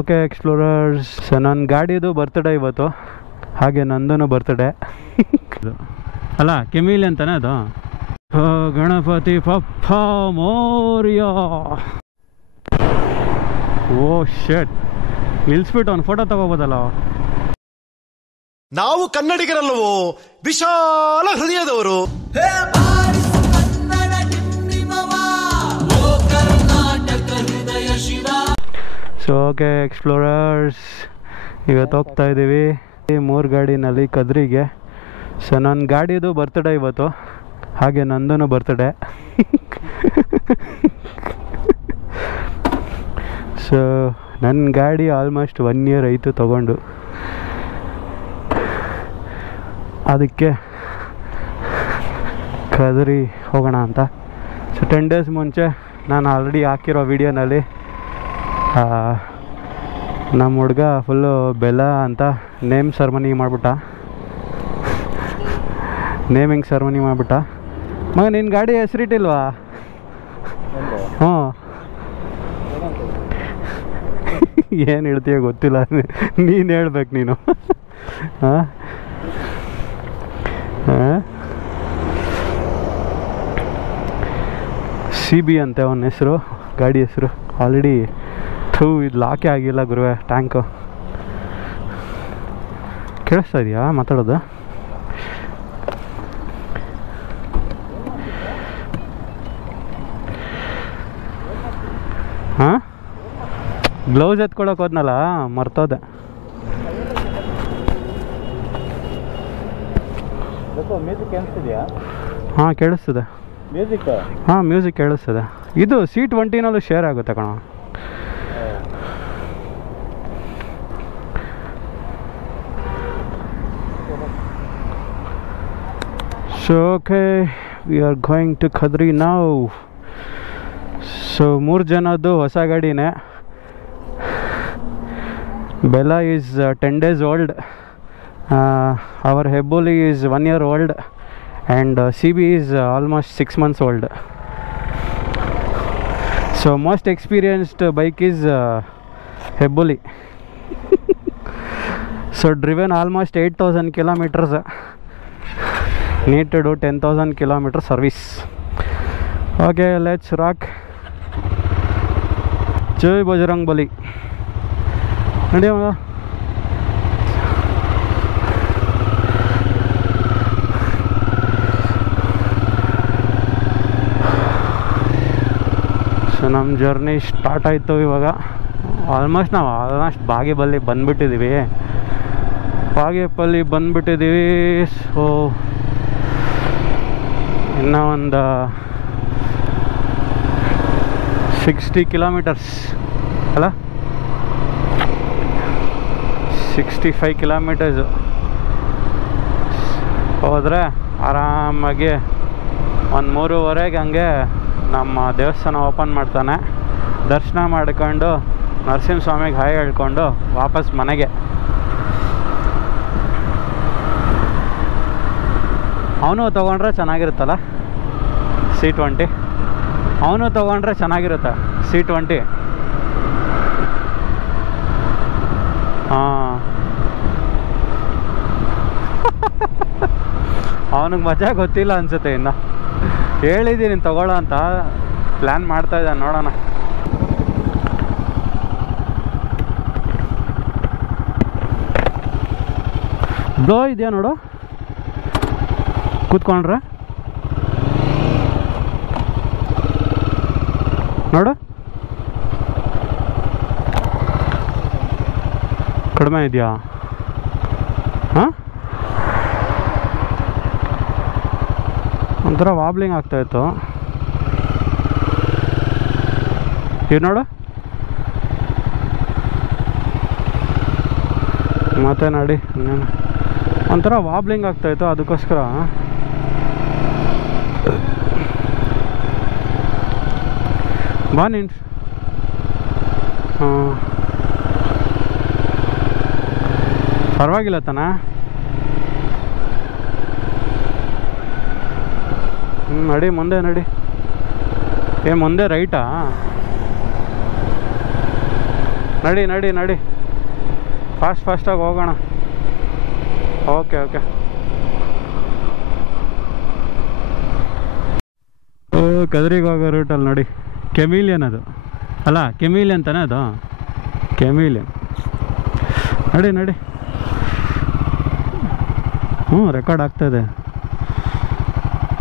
Okay explorers, ನನ್ನ ಗಾಡಿದು birthday ಇವತ್ತು, ಹಾಗೆ ನಂದೂ ಬರ್ತ್ಡೇ ಅಲ್ಲ, ಕೆಮಿಲಿ ಅಂತಾನೆ ಅದು. ಗಣಪತಿ ಪಪ್ಪ ಮೋರ್ಯ. ಓ ಶೆಟ್, ನಿಲ್ಸ್ಬಿಟ್ಟು ಒಂದು ಫೋಟೋ ತಗೋಬೋದಲ್ಲ. ನಾವು ಕನ್ನಡಿಗರಲ್ಲವೋ, ವಿಶಾಲ ಹೃದಯದವರು. ಸೊ ಓಕೆ ಎಕ್ಸ್ಪ್ಲೋರರ್ಸ್, ಇವತ್ತು ಹೋಗ್ತಾ ಇದ್ದೀವಿ 3 ಗಾಡಿನಲ್ಲಿ ಕದ್ರಿಗೆ. ಸೊ ನನ್ನ ಗಾಡಿದು ಬರ್ತ್ಡೇ ಇವತ್ತು, ಹಾಗೆ ನಂದೂ ಬರ್ತ್ಡೇ. ಸೊ ನನ್ನ ಗಾಡಿ ಆಲ್ಮೋಸ್ಟ್ 1 ಇಯರ್ ಆಯಿತು ತೊಗೊಂಡು, ಅದಕ್ಕೆ ಕದ್ರಿ ಹೋಗೋಣ ಅಂತ. ಸೊ 10 ಡೇಸ್ ಮುಂಚೆ ನಾನು ಆಲ್ರೆಡಿ ಹಾಕಿರೋ ವಿಡಿಯೋನಲ್ಲಿ ನಮ್ಮ ಹುಡುಗ ಫುಲ್ಲು ಬೆಲ್ಲ ಅಂತ ನೇಮಿಂಗ್ ಸೆರ್ಮನಿ ಮಾಡಿಬಿಟ್ಟ. ಮಗ ನಿನ್ನ ಗಾಡಿ ಹೆಸರಿಟ್ಟಿಲ್ವಾ? ಹ್ಞೂ, ಏನು ಹೇಳ್ತೀಯ ಗೊತ್ತಿಲ್ಲ, ನೀನು ಹೇಳ್ಬೇಕು ನೀನು. ಹಾಂ CB ಅಂತೆ ಅವನ ಹೆಸರು, ಗಾಡಿ ಹೆಸರು. ಆಲ್ರೆಡಿ ಇದು ಲಾಕೇ ಆಗಿಲ್ಲ ಗುರುವೆ ಟ್ಯಾಂಕು. ಕೇಳಿಸ್ತಾ ಇದೆಯಾ ಮಾತಾಡೋದು? ಹಾಂ, ಗ್ಲೌಸ್ ಎತ್ಕೊಳಕ್ಕೆ ಹೋದ್ನಲ್ಲ, ಮರ್ತೋದೆ. ಹಾಂ ಕೇಳಿಸ್ತದೆ, ಹಾಂ ಮ್ಯೂಸಿಕ್ ಕೇಳಿಸ್ತದೆ. ಇದು C20ನಲ್ಲೂ ಶೇರ್ ಆಗುತ್ತೆ ಕಣ. So okay, we are going to Kadri now. So 3 ಜನದ್ದು ಹೊಸ ಗಾಡಿನೇ. Bella is 10 days old, our Heboli is 1 year old, and CB is almost 6 months old. So most experienced bike is Heboli. So driven almost 8,000 kilometers, need to do 10,000 kilometer service. Okay, let's rock. Jai Bajrang Bali. ನಡಿ ಮಗ. So ನಮ್ಮ journey start ಆಯಿತು ಇವಾಗ. ನಾವು Bagepalli ಬಂದುಬಿಟ್ಟಿದ್ದೀವಿ. So ಇನ್ನೂ ಒಂದು 60 kilometers ಅಲ್ಲ, 65 kilometers ಹೋದರೆ ಆರಾಮಾಗಿ 1:03 ಹಂಗೆ ನಮ್ಮ ದೇವಸ್ಥಾನ ಓಪನ್ ಮಾಡ್ತಾನೆ. ದರ್ಶನ ಮಾಡ್ಕೊಂಡು ನರಸಿಂಹಸ್ವಾಮಿಗೆ ಹಾಯ್ ಹೇಳ್ಕೊಂಡು ವಾಪಸ್ ಮನೆಗೆ. ಅವನು ತೊಗೊಂಡ್ರೆ ಚೆನ್ನಾಗಿರುತ್ತಲ್ಲ C20. ಅವನು ತೊಗೊಂಡ್ರೆ ಚೆನ್ನಾಗಿರುತ್ತೆ C20. ಹಾಂ, ಅವನಿಗೆ ಮಜಾ ಗೊತ್ತಿಲ್ಲ ಅನಿಸುತ್ತೆ. ಇನ್ನು ಹೇಳಿದ್ದೀನಿ ತಗೊಳ್ಳೋ ಅಂತ, ಪ್ಲ್ಯಾನ್ ಮಾಡ್ತಾಯಿದ್ದ, ನೋಡೋಣ. ಬ್ಲೋ ಇದೆಯಾ ನೋಡು, ಕೂತ್ಕೊಂಡ್ರೆ ನೋಡು, ಕಡಿಮೆ ಇದೆಯಾ? ಹಾಂ, ಒಂಥರ ವಾಬ್ಲಿಂಗ್ ಆಗ್ತಾಯಿತ್ತು. ಇದು ನೋಡು, ಮತ್ತೆ ನೋಡಿ ಒಂಥರ ವಾಬ್ಲಿಂಗ್ ಆಗ್ತಾಯಿತ್ತು, ಅದಕ್ಕೋಸ್ಕರ. ಬಾ ನೀನು. ಹಾಂ, ಪರವಾಗಿಲ್ಲ ತಾನ. ನಡಿ ಮುಂದೆ ನಡಿ. ಮುಂದೆ ರೈಟಾ? ನಡಿ ನಡಿ ನಡಿ, ಫಾಸ್ಟಾಗಿ ಹೋಗೋಣ. Okay okay. ಓ ಕದ್ರಿಗೆ ಹೋಗೋ ರೂಟಲ್ಲಿ ನೋಡಿ, ಕೆಮಿಲಿಯನ್ ಅದು ಅಲ್ಲ, ಕೆಮಿಲಿಯನ್ ತಾನೇ ಅದು, ಕೆಮಿಲಿಯನ್. ನಡಿ ನಡಿ. ರೆಕಾರ್ಡ್ ಆಗ್ತಾಯಿದೆ,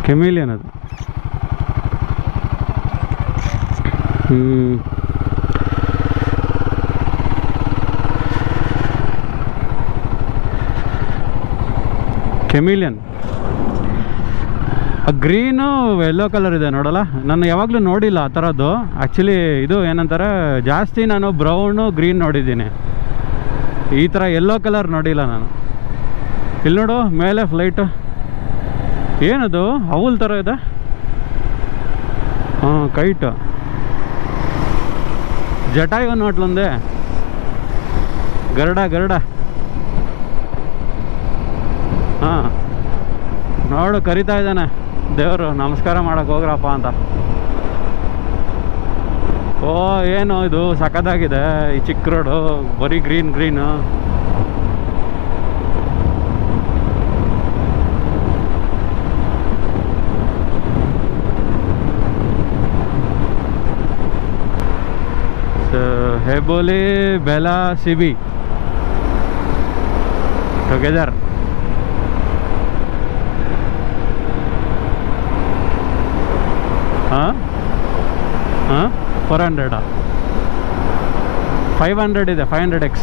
ಕೆಮಿಲಿಯನ್ ಅದು. ಕೆಮಿಲಿಯನ್ ಗ್ರೀನು ಯೆಲ್ಲೋ ಕಲರ್ ಇದೆ ನೋಡಲ್ಲ, ನಾನು ಯಾವಾಗಲೂ ನೋಡಿಲ್ಲ ಆ ಥರದ್ದು. ಆ್ಯಕ್ಚುಲಿ ಇದು ಏನಂತಾರೆ, ಜಾಸ್ತಿ ನಾನು ಬ್ರೌನು ಗ್ರೀನ್ ನೋಡಿದ್ದೀನಿ, ಈ ಥರ ಯೆಲ್ಲೋ ಕಲರ್ ನೋಡಿಲ್ಲ ನಾನು. ಇಲ್ಲಿ ನೋಡು ಮೇಲೆ ಫ್ಲೈಟು, ಏನದು ಅವಲ್ ಥರ ಇದೆ. ಕೈಟು ಜಟಾಯು ನೋಟ್ಲೊಂದೇ, ಗರುಡ. ಹಾಂ ನೋಡು ಕರಿತಾ ಇದ್ದಾನೆ ದೇವರು, ನಮಸ್ಕಾರ ಮಾಡೋಕ್ಕೆ ಹೋಗ್ರಪ್ಪ ಅಂತ. ಓ ಏನು ಇದು ಸಖತ್ತಾಗಿದೆ ಈ ಚಿಕ್ಕ ರೋಡು, ಬರೀ ಗ್ರೀನು. हेबोली बेला सिबी टुगेदर. हाँ 400 500 ಇದೆ, 500X.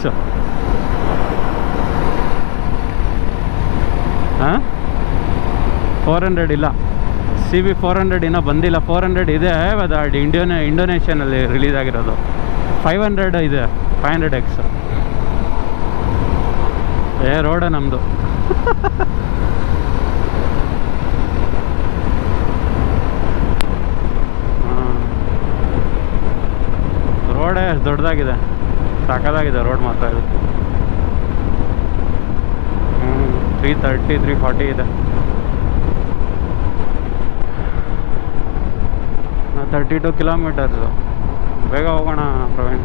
ಹಾಂ 400 ಇಲ್ಲ, CB 400 ಇನ್ನೂ ಬಂದಿಲ್ಲ. 400 ಇದೆ, ಅದು ಇಂಡೋನೇಷ್ಯಾನಲ್ಲಿ ರಿಲೀಸ್ ಆಗಿರೋದು. 500 ಇದೆ, 500X. ರೋಡ ನಮ್ಮದು. ರೋಡೇ ದೊಡ್ಡದಾಗಿದೆ, ಸಾಕಾಗಿದೆ ರೋಡ್ ಮಾತ್ರ ಇದು. 330 340 ಇದೆ. 32 ಕಿಲೋಮೀಟರ್ಸು. ಬೇಗ ಹೋಗೋಣ ಪ್ರವೀಣ್.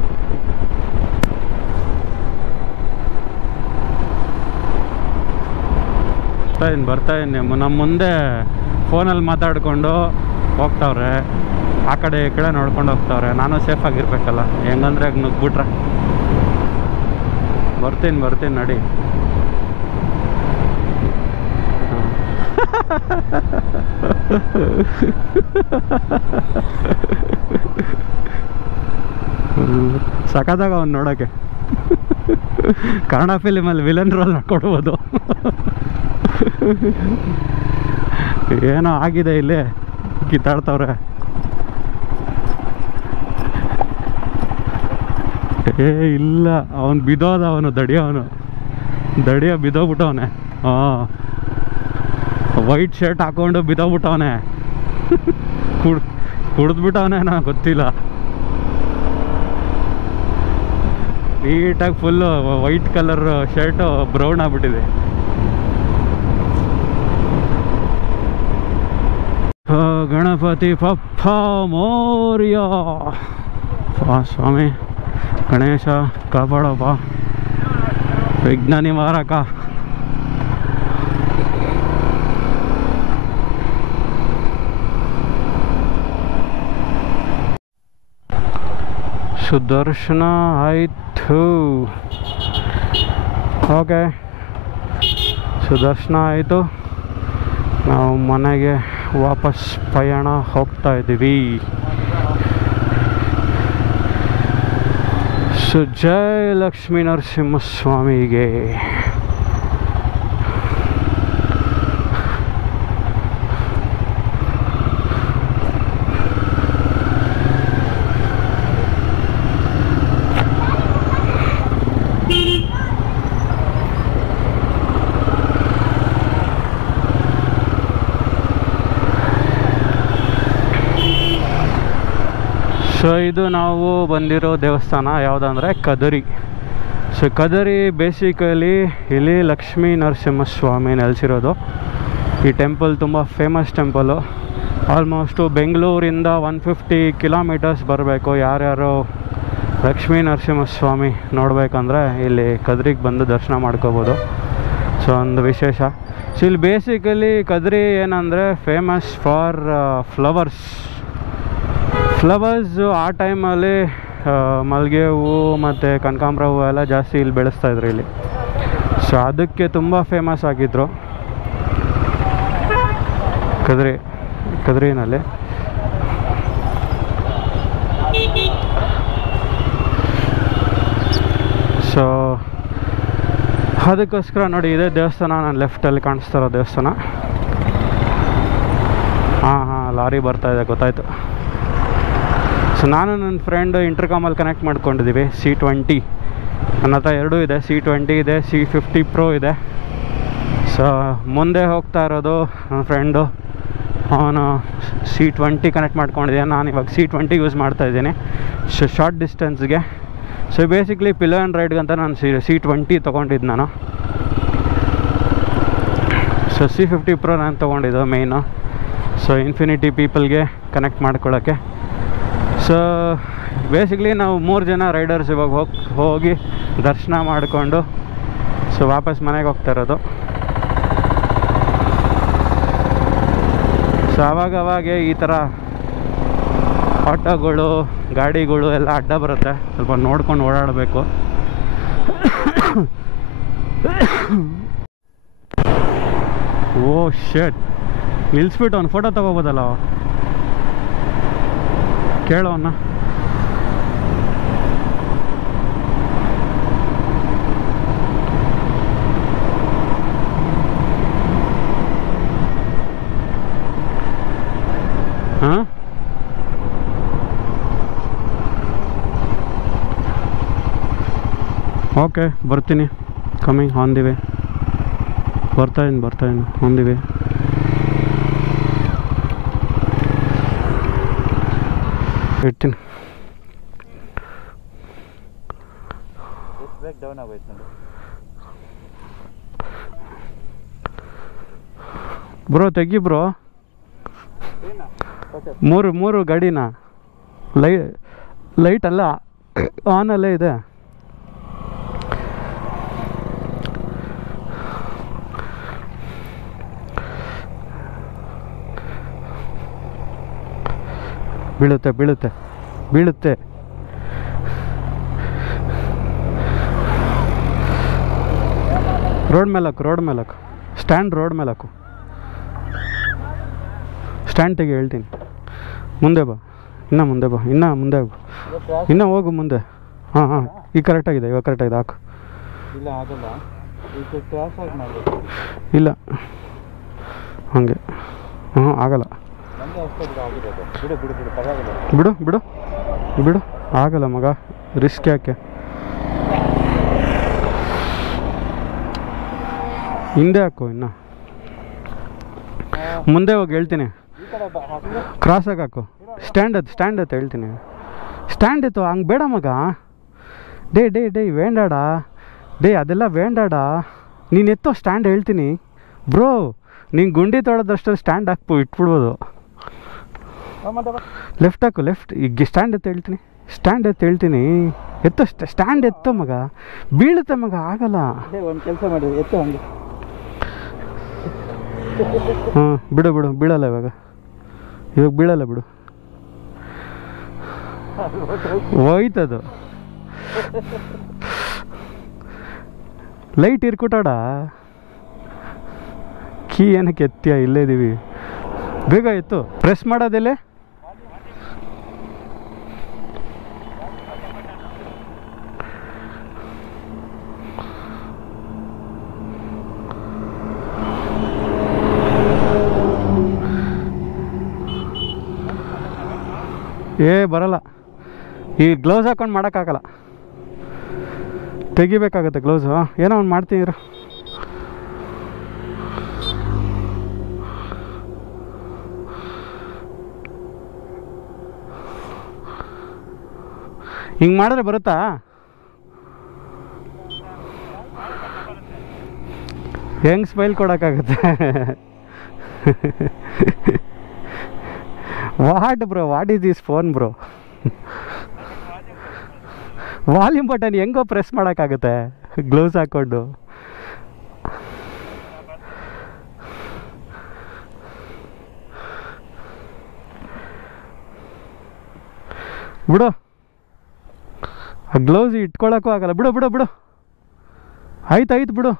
ಬರ್ತಾ ಇದ್ದೀನಿ. ನಮ್ಮ ಮುಂದೆ ಫೋನಲ್ಲಿ ಮಾತಾಡಿಕೊಂಡು ಹೋಗ್ತಾವ್ರೆ, ಆ ಕಡೆ ಈ ಕಡೆ ನೋಡ್ಕೊಂಡು ಹೋಗ್ತಾವ್ರೆ. ನಾನು ಸೇಫಾಗಿರ್ಬೇಕಲ್ಲ, ಹೆಂಗಂದ್ರೆ ನುಗ್ಬಿಟ್ರೆ. ಬರ್ತೀನಿ ನಡಿ. ಸಖತ್ತಾಗ ಅವ್ನು ನೋಡೋಕ್ಕೆ, ಕನ್ನಡ ಫಿಲಿಮಲ್ಲಿ ವಿಲನ್ ರೋಲ್ ಕೊಡ್ಬೋದು. ಏನೋ ಆಗಿದೆ ಇಲ್ಲಿ, ಕಿತ್ತಾಡ್ತವ್ರೆ. ಇಲ್ಲ ಅವನು ಬಿದ್ದೋದ, ಅವನು ದಡಿಯ ಬಿದ್ದೋಗ್ಬಿಟ್ಟವನೆ. ವೈಟ್ ಶರ್ಟ್ ಹಾಕೊಂಡು ಬಿದ್ದೋಗ್ಬಿಟ್ಟವನೆ, ಕುಡಿದ್ಬಿಟ್ಟವನೆ, ನಾ ಗೊತ್ತಿಲ್ಲ. ನೀಟಾಗಿ full white colour shirt brown ಆಗ್ಬಿಟ್ಟಿದೆ. ಗಣಪತಿ ಪಪ್ಪ ಮೋರ್ಯ. ಸ್ವಾಮಿ ಗಣೇಶ ಕಾಪಾಡಪ್ಪ, ವಿಘ್ನ ನಿವಾರಕ. ಸುದರ್ಶನ ಆಯಿತು. ಓಕೆ, ಸುದರ್ಶನ ಆಯಿತು. ನಾವು ಮನೆಗೆ ವಾಪಸ್ ಪಯಣ ಹೋಗ್ತಾ ಇದ್ದೀವಿ. ಜೈ ಲಕ್ಷ್ಮೀ ನರಸಿಂಹಸ್ವಾಮಿಗೆ. ಸೊ ಇದು ನಾವು ಬಂದಿರೋ ದೇವಸ್ಥಾನ ಯಾವುದಂದರೆ ಕದರಿ. ಸೊ ಕದರಿ ಬೇಸಿಕಲಿ ಇಲ್ಲಿ ಲಕ್ಷ್ಮೀ ನರಸಿಂಹಸ್ವಾಮಿ ನೆಲೆಸಿರೋದು. ಈ ಟೆಂಪಲ್ ತುಂಬ ಫೇಮಸ್ ಟೆಂಪಲು. ಆಲ್ಮೋಸ್ಟು ಬೆಂಗಳೂರಿಂದ 150 ಕಿಲೋಮೀಟರ್ಸ್ ಬರಬೇಕು ಯಾರ್ಯಾರು ಲಕ್ಷ್ಮೀ ನರಸಿಂಹಸ್ವಾಮಿ ನೋಡಬೇಕಂದ್ರೆ ಇಲ್ಲಿ ಕದ್ರಿಗೆ ಬಂದು ದರ್ಶನ ಮಾಡ್ಕೋಬೋದು. ಸೊ ಒಂದು ವಿಶೇಷ. ಸೊ ಇಲ್ಲಿ ಬೇಸಿಕಲಿ ಕದ್ರಿ ಏನಂದರೆ ಫೇಮಸ್ ಫಾರ್ ಫ್ಲವರ್ಸು. ಆ ಟೈಮಲ್ಲಿ ಮಲ್ಲಿಗೆ ಹೂವು ಮತ್ತು ಕನಕಾಂಬರ ಹೂವು ಎಲ್ಲ ಜಾಸ್ತಿ ಇಲ್ಲಿ ಬೆಳೆಸ್ತಾಯಿದ್ರು ಇಲ್ಲಿ. ಸೊ ಅದಕ್ಕೆ ತುಂಬ ಫೇಮಸ್ ಆಗಿದ್ದರು ಕದ್ರಿನಲ್ಲಿ. ಸೊ ಅದಕ್ಕೋಸ್ಕರ ನೋಡಿ ಇದೇ ದೇವಸ್ಥಾನ, ನಾನು ಲೆಫ್ಟಲ್ಲಿ ಕಾಣಿಸ್ತಾ ಇರೋ ದೇವಸ್ಥಾನ. ಹಾಂ ಲಾರಿ ಬರ್ತಾಯಿದೆ, ಗೊತ್ತಾಯಿತು. ಸೊ ನಾನು ನನ್ನ ಫ್ರೆಂಡು ಇಂಟರ್ಕಾಮಲ್ಲಿ ಕನೆಕ್ಟ್ ಮಾಡ್ಕೊಂಡಿದ್ದೀವಿ. C20 ನನ್ನ ಹತ್ರ ಎರಡೂ ಇದೆ, C20 ಇದೆ, C50 Pro ಇದೆ. ಸೊ ಮುಂದೆ ಹೋಗ್ತಾ ಇರೋದು ನನ್ನ ಫ್ರೆಂಡು, ಅವನು C20 ಕನೆಕ್ಟ್ ಮಾಡ್ಕೊಂಡಿದ್ದೀನಿ. ನಾನು ಇವಾಗ C20 ಯೂಸ್ ಮಾಡ್ತಾಯಿದ್ದೀನಿ ಶಾರ್ಟ್ ಡಿಸ್ಟೆನ್ಸ್ಗೆ. ಸೊ ಬೇಸಿಕ್ಲಿ ಪಿಲ್ಲೋ ಆ್ಯಂಡ್ ರೈಡ್ಗಂತ ನಾನು C20 ತೊಗೊಂಡಿದ್ದು ನಾನು. ಸೊ C50 Pro ನಾನು ತೊಗೊಂಡಿದ್ದು ಮೇಯ್ನು. ಸೊ ಇನ್ಫಿನಿಟಿ ಪೀಪಲ್ಗೆ ಕನೆಕ್ಟ್ ಮಾಡ್ಕೊಳ್ಳೋಕ್ಕೆ. ಸೊ ಬೇಸಿಕ್ಲಿ ನಾವು 3 ಜನ ರೈಡರ್ಸ್ ಇವಾಗ ಹೋಗಿ ದರ್ಶನ ಮಾಡಿಕೊಂಡು ಸೊ ವಾಪಸ್ ಮನೆಗೆ ಹೋಗ್ತಾ ಇರೋದು. ಸೊ ಅವಾಗವಾಗೆ ಈ ಥರ ಆಟೋಗಳು ಗಾಡಿಗಳು ಎಲ್ಲ ಅಡ್ಡ ಬರುತ್ತೆ, ಸ್ವಲ್ಪ ನೋಡ್ಕೊಂಡು ಓಡಾಡಬೇಕು. ಓ ಶಟ್, ನಿಲ್ಲಿಸ್ಬಿಟ್ಟು ಅವ್ನು ಫೋಟೋ ತೊಗೋಬೋದಲ್ಲ, ಕೇಳೋವನ್ನ. ಹಾಂ ಓಕೆ, ಬರ್ತೀನಿ. Coming on the way. ಬರ್ತಾಯಿದ್ದೀನಿ ಆನ್ ದಿ ವೇ. ಇಡ್ತೀನಿ. ಬ್ರೋ ತೆಗಿ ಬ್ರೋ. ಮೂರು ಗಾಡಿನ ಲೈಟ್ ಅಲ್ಲ ಆನಲ್ಲೇ ಇದೆ. ಬೀಳುತ್ತೆ. ರೋಡ್ ಮೇಲೆ ಹಾಕು. ಸ್ಟ್ಯಾಂಡ್ ರೋಡ್ ಮೇಲೆ ಹಾಕು. ಸ್ಟ್ಯಾಂಡ್ ತೆಗಿ ಹೇಳ್ತೀನಿ. ಮುಂದೆ ಬಾ, ಇನ್ನೂ ಮುಂದೆ ಬಾ, ಇನ್ನೂ ಹೋಗು ಮುಂದೆ. ಹಾಂ ಈಗ ಕರೆಕ್ಟಾಗಿದೆ, ಹಾಕು. ಇಲ್ಲ ಹಾಗೆ ಆಗಲ್ಲ. ಬಿಡು ಆಗಲ್ಲ ಮಗ, ರಿಸ್ಕ್ ಯಾಕೆ. ಹಿಂದೆ ಹಾಕು, ಇನ್ನು ಮುಂದೆ ಹೋಗಿ ಹೇಳ್ತೀನಿ. ಕ್ರಾಸಾಗಿ ಹಾಕು. ಸ್ಟ್ಯಾಂಡ್ ಎತ್ತು ಹೇಳ್ತೀನಿ. ಸ್ಟ್ಯಾಂಡ್ ಎತ್ತು, ಹಂಗೆ ಬೇಡ ಮಗ. ಡೇ ವೇಂಡಾಡ, ಅದೆಲ್ಲ ವೇಂಡಾಡ. ನೀನು ಎತ್ತೋ ಸ್ಟ್ಯಾಂಡ್ ಹೇಳ್ತೀನಿ ಬ್ರೋ. ನೀನು ಗುಂಡಿ ತೊಳೋದಷ್ಟರಲ್ಲಿ ಸ್ಟ್ಯಾಂಡ್ ಇಟ್ಬಿಡ್ಬೋದು. ಲೆಫ್ಟ್ ಹಾಕು, ಈಗ ಸ್ಟ್ಯಾಂಡ್ ಎತ್ತು ಹೇಳ್ತೀನಿ. ಎತ್ತೋ ಸ್ಟ್ಯಾಂಡ್ ಎತ್ತೋ ಮಗ, ಬೀಳುತ್ತೆ ಮಗ, ಆಗಲ್ಲ. ಒಂದು ಕೆಲಸ ಮಾಡಿ, ಎತ್ತೋ ಹಂಗೆ. ಬಿಡು ಬೀಳಲ್ಲ ಇವಾಗ ಬೀಳಲ್ಲ, ಬಿಡು. ಹೋಯ್ತದು. ಲೈಟ್ ಇರ್ಕೊಟಾಡ. ಕೀ ಏನಕ್ಕೆ ಎತ್ತಿಯ, ಇಲ್ಲೇ ಇದೀವಿ. ಬೇಗ ಎತ್ತು. ಪ್ರೆಸ್ ಮಾಡೋದೆಲ್ಲೇ. ಬರಲ್ಲ. ಈ ಗ್ಲೌಸ್ ಹಾಕೊಂಡು ಮಾಡೋಕ್ಕಾಗಲ್ಲ, ತೆಗಿಬೇಕಾಗತ್ತೆ ಗ್ಲೌಸು. ಏನೋ ಒಂದು ಮಾಡ್ತೀನಿ. ಹಿಂಗೆ ಮಾಡಿದ್ರೆ ಬರುತ್ತಾ? ಹೆಂಗೆ ಸ್ಮೈಲ್ ಕೊಡೋಕ್ಕಾಗತ್ತೆ? What is this phone bro? Volume button ಹೆಂಗೋ ಪ್ರೆಸ್ ಮಾಡೋಕ್ಕಾಗುತ್ತೆ ಗ್ಲೌಸ್ ಹಾಕ್ಕೊಂಡು. ಬಿಡು, ಆ ಗ್ಲೌಸ್ ಇಟ್ಕೊಳ್ಳೋಕ್ಕೂ ಆಗಲ್ಲ. ಬಿಡು ಬಿಡು ಬಿಡು, ಆಯ್ತು ಬಿಡು.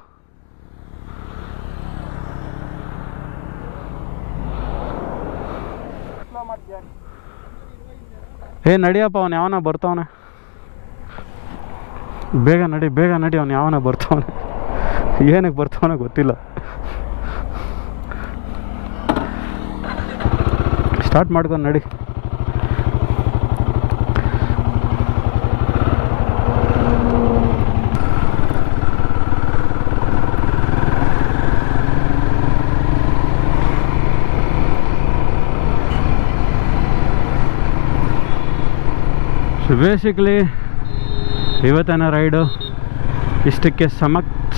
ನಡಿಯಪ್ಪ, ಅವ್ನು ಯಾವನ ಬರ್ತಾವನೆ. ಬೇಗ ನಡಿ ಅವ್ನು ಯಾವನ ಬರ್ತಾವನೆ. ಏನಕ್ಕೆ ಬರ್ತಾವನೆ ಗೊತ್ತಿಲ್ಲ. ಸ್ಟಾರ್ಟ್ ಮಾಡ್ಕೊಂಡು ನಡಿ. ಸೊ ಬೇಸಿಕ್ಲಿ ಇವತ್ತಿನ ರೈಡು ಇಷ್ಟಕ್ಕೆ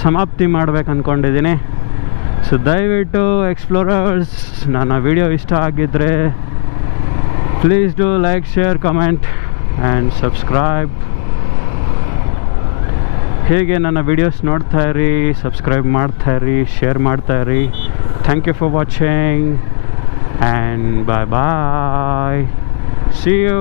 ಸಮಾಪ್ತಿ ಮಾಡ್ಬೇಕು ಅಂದ್ಕೊಂಡಿದ್ದೀನಿ. ಸೊ ದಯವಿಟ್ಟು ಎಕ್ಸ್ಪ್ಲೋರರ್ಸ್ ನನ್ನ ವಿಡಿಯೋ ಇಷ್ಟ ಆಗಿದ್ದರೆ please do like, share, comment and subscribe. ಹೇಗೆ ನನ್ನ ವಿಡಿಯೋಸ್ ನೋಡ್ತಾಯಿರಿ, ಸಬ್ಸ್ಕ್ರೈಬ್ ಮಾಡ್ತಾಯಿರಿ, ಶೇರ್ ಮಾಡ್ತಾಯಿರಿ. Thank you for watching and bye. See you.